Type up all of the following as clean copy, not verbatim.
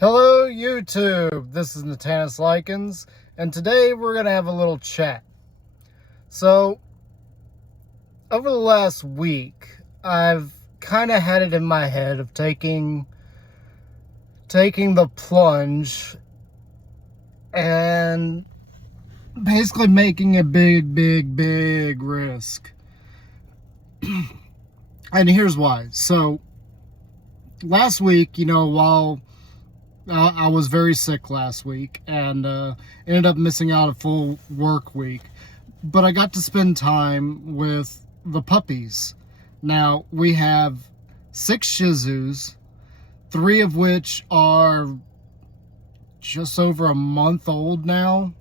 Hello YouTube, this is Natanis Likens, and today we're going to have a little chat. So, over the last week, I've kind of had it in my head of taking the plunge and basically making a big risk. And here's why. So, last week, while I was very sick last week and ended up missing out a full work week. But I got to spend time with the puppies. Now, we have 6 Shih Tzus, 3 of which are just over a month old now.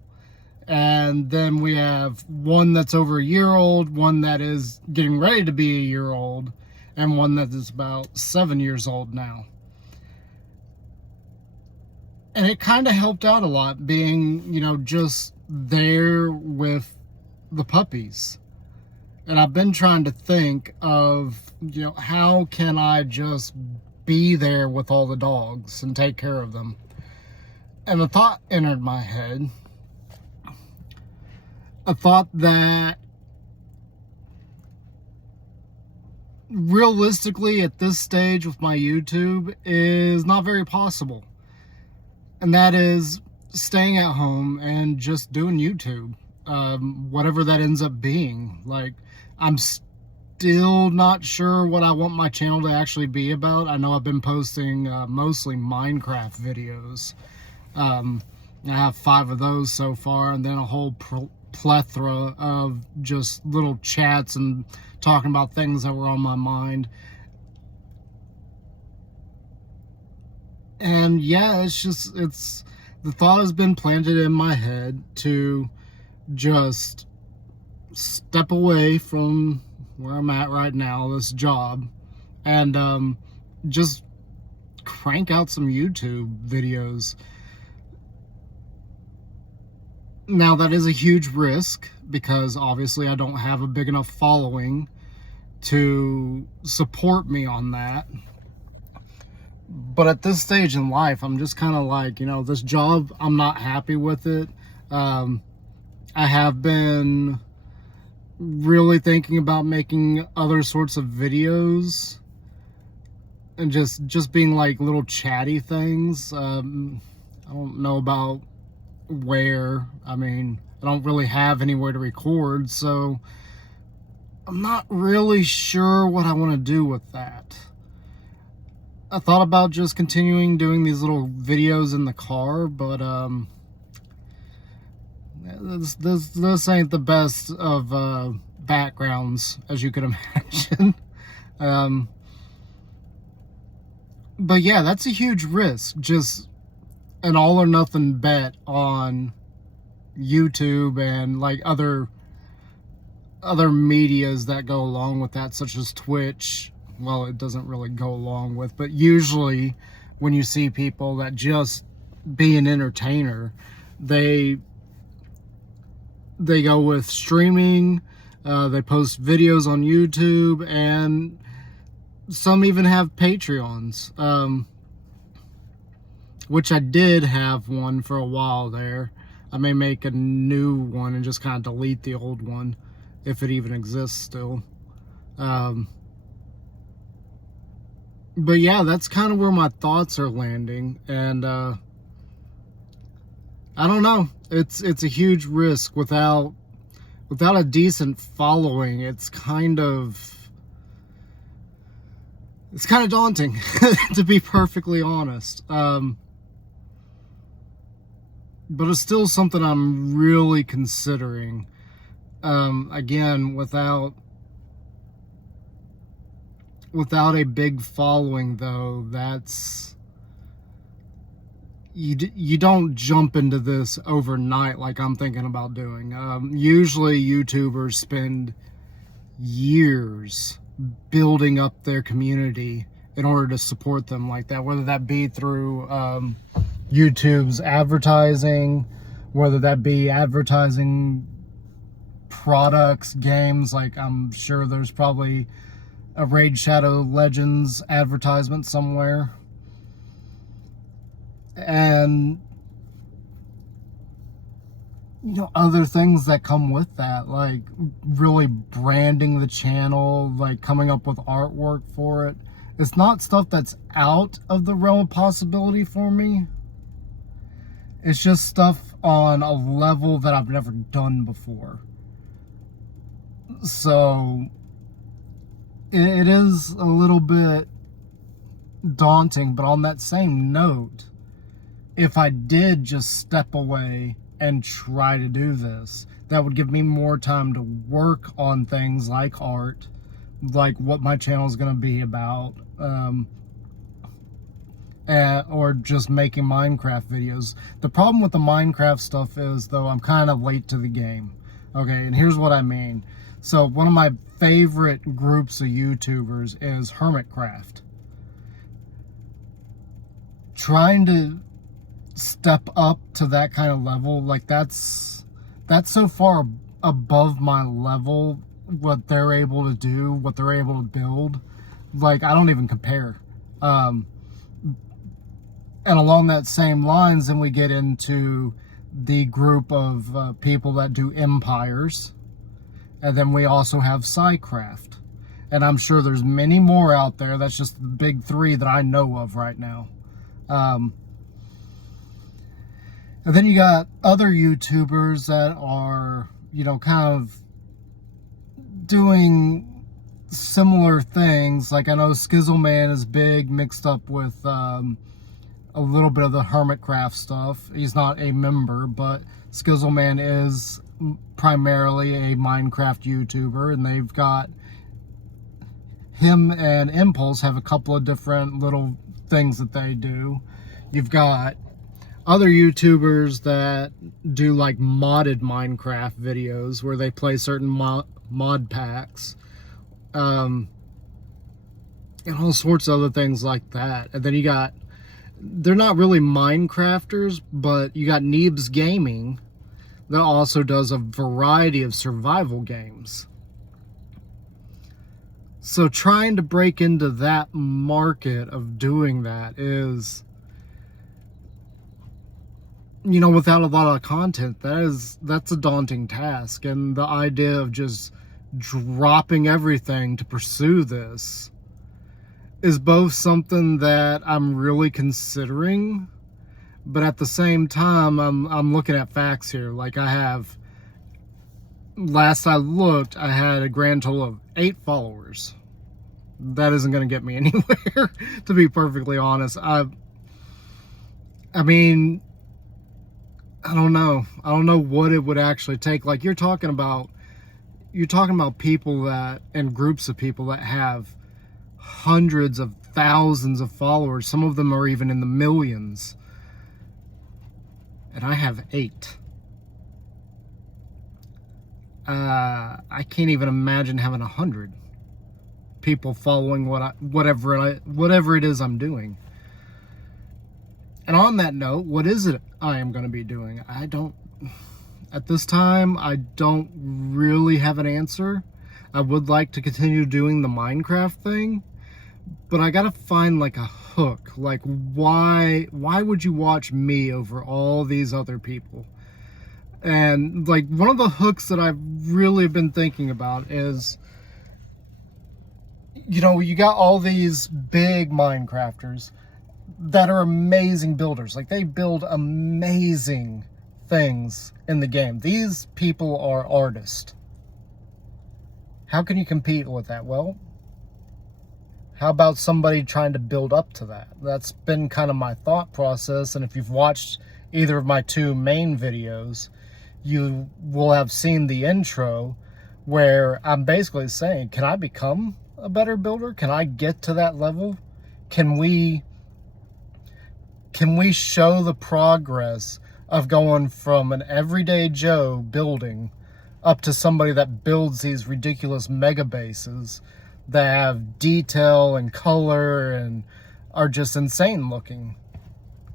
And then we have 1 that's over a year old, 1 that is getting ready to be a year old, and 1 that is about 7 years old now. And it kind of helped out a lot being, just there with the puppies. And I've been trying to think of, how can I just be there with all the dogs and take care of them? And a thought entered my head. A thought that realistically at this stage with my YouTube is not very possible. And that is staying at home and just doing YouTube, whatever that ends up being. Like, I'm still not sure what I want my channel to actually be about. I know I've been posting mostly Minecraft videos. I have 5 of those so far, and then a whole plethora of just little chats and talking about things that were on my mind. And yeah, the thought has been planted in my head to just step away from where I'm at right now, this job, and just crank out some YouTube videos. Now, that is a huge risk because obviously I don't have a big enough following to support me on that. But at this stage in life, I'm just kind of like, this job, I'm not happy with it. I have been really thinking about making other sorts of videos and just being like little chatty things. I don't know about where. I mean, I don't really have anywhere to record, so I'm not really sure what I want to do with that. I thought about just continuing doing these little videos in the car, but this ain't the best of backgrounds, as you could imagine. But yeah, that's a huge risk. Just an all or nothing bet on YouTube and like other medias that go along with that, such as Twitch. Well, it doesn't really go along with, but usually when you see people that just be an entertainer, they go with streaming, they post videos on YouTube, and some even have Patreons, which I did have one for a while there. I may make a new one and just kind of delete the old one, if it even exists still. But yeah, that's kind of where my thoughts are landing, and I don't know. It's a huge risk without a decent following. It's kind of daunting, to be perfectly honest. But it's still something I'm really considering. Again, without a big following, though, that's you don't jump into this overnight like I'm thinking about doing. Usually YouTubers spend years building up their community in order to support them like that, whether that be through YouTube's advertising, whether that be advertising products, games. Like, I'm sure there's probably a Raid Shadow Legends advertisement somewhere. and other things that come with that, like really branding the channel, like coming up with artwork for it. It's not stuff that's out of the realm of possibility for me. It's just stuff on a level that I've never done before. So it is a little bit daunting, but on that same note, if I did just step away and try to do this, that would give me more time to work on things like art, like what my channel is going to be about, or just making Minecraft videos. The problem with the Minecraft stuff is, though, I'm kind of late to the game. Okay, and here's what I mean. So one of my favorite groups of YouTubers is Hermitcraft. Trying to step up to that kind of level, like that's so far above my level, what they're able to do, what they're able to build, like I don't even compare. And along that same lines, then we get into the group of people that do empires, and then we also have SciCraft, and I'm sure there's many more out there. That's just the big three that I know of right now. And then you got other YouTubers that are, kind of doing similar things. Like I know Skizzleman is big, mixed up with a little bit of the Hermitcraft stuff. He's not a member, but Skizzleman is primarily a Minecraft YouTuber, and they've got him and Impulse have a couple of different little things that they do. You've got other YouTubers that do like modded Minecraft videos where they play certain mod packs, and all sorts of other things like that. And then you got, they're not really Minecrafters, but you got Neebs Gaming that also does a variety of survival games. So trying to break into that market of doing that is, without a lot of content, that's a daunting task. And the idea of just dropping everything to pursue this is both something that I'm really considering, but at the same time, I'm looking at facts here. Like last I looked, I had a grand total of 8 followers. That isn't going to get me anywhere, to be perfectly honest. I mean, I don't know. I don't know what it would actually take. Like you're talking about people that, and groups of people that have hundreds of thousands of followers. Some of them are even in the millions. And I have 8. I can't even imagine having 100 people following whatever it is I'm doing. And on that note, what is it I am going to be doing? At this time, I don't really have an answer. I would like to continue doing the Minecraft thing, but I gotta find like a hook. Like why would you watch me over all these other people? And like one of the hooks that I've really been thinking about is, you got all these big Minecrafters that are amazing builders. Like they build amazing things in the game. These people are artists. How can you compete with that? Well, how about somebody trying to build up to that? That's been kind of my thought process. And if you've watched either of my 2 main videos, you will have seen the intro where I'm basically saying, can I become a better builder? Can I get to that level? Can we show the progress of going from an everyday Joe building up to somebody that builds these ridiculous mega bases that have detail and color and are just insane looking?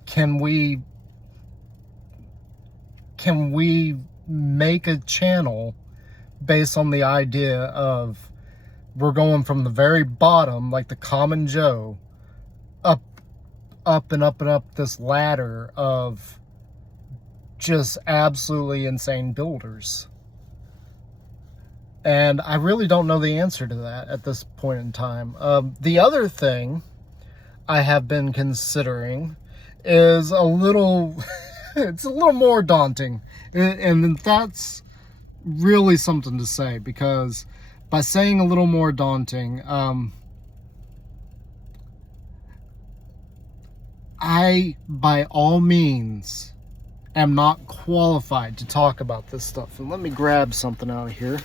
Can we make a channel based on the idea of we're going from the very bottom, like the common Joe, up and up and up this ladder of just absolutely insane builders. And I really don't know the answer to that at this point in time. The other thing I have been considering is a little, it's a little more daunting. And that's really something to say, because by saying a little more daunting, I, by all means, am not qualified to talk about this stuff. And let me grab something out of here,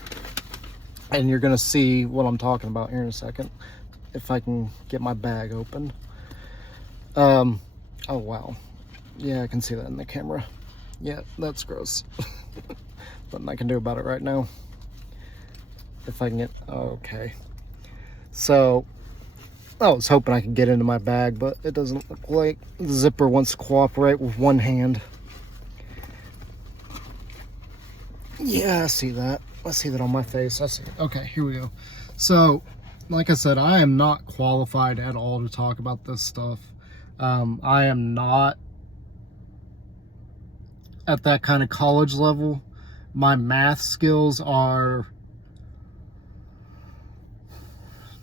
and you're going to see what I'm talking about here in a second, if I can get my bag open. Oh, wow. Yeah, I can see that in the camera. Yeah, that's gross. Nothing I can do about it right now. If I can get... Okay. So, I was hoping I could get into my bag, but it doesn't look like the zipper wants to cooperate with one hand. Yeah, I see that. I see that on my face. I see it. Okay, here we go. So, like I said, I am not qualified at all to talk about this stuff. I am not at that kind of college level. My math skills are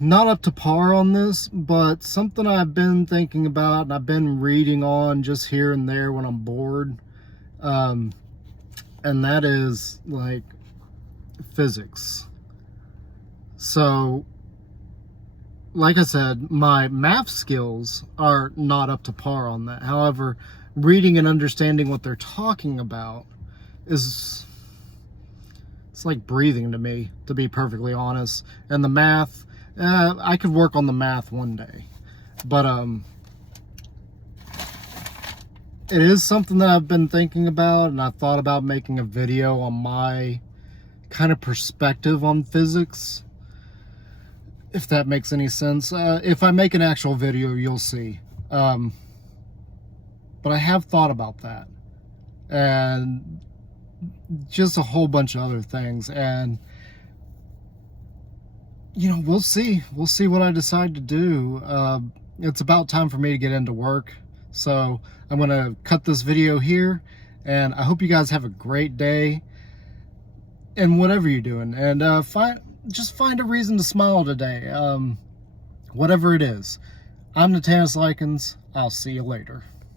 not up to par on this, but something I've been thinking about and I've been reading on just here and there when I'm bored. And that is like physics. So, like I said, my math skills are not up to par on that. However, reading and understanding what they're talking about is, it's like breathing to me, to be perfectly honest. And the math, I could work on the math one day, but it is something that I've been thinking about, and I thought about making a video on my kind of perspective on physics, if that makes any sense. If I make an actual video, you'll see. But I have thought about that, and just a whole bunch of other things, and you know, we'll see what I decide to do. It's about time for me to get into work, so I'm gonna cut this video here, and I hope you guys have a great day and whatever you're doing, and just find a reason to smile today, whatever it is. I'm Natanus Likens. I'll see you later.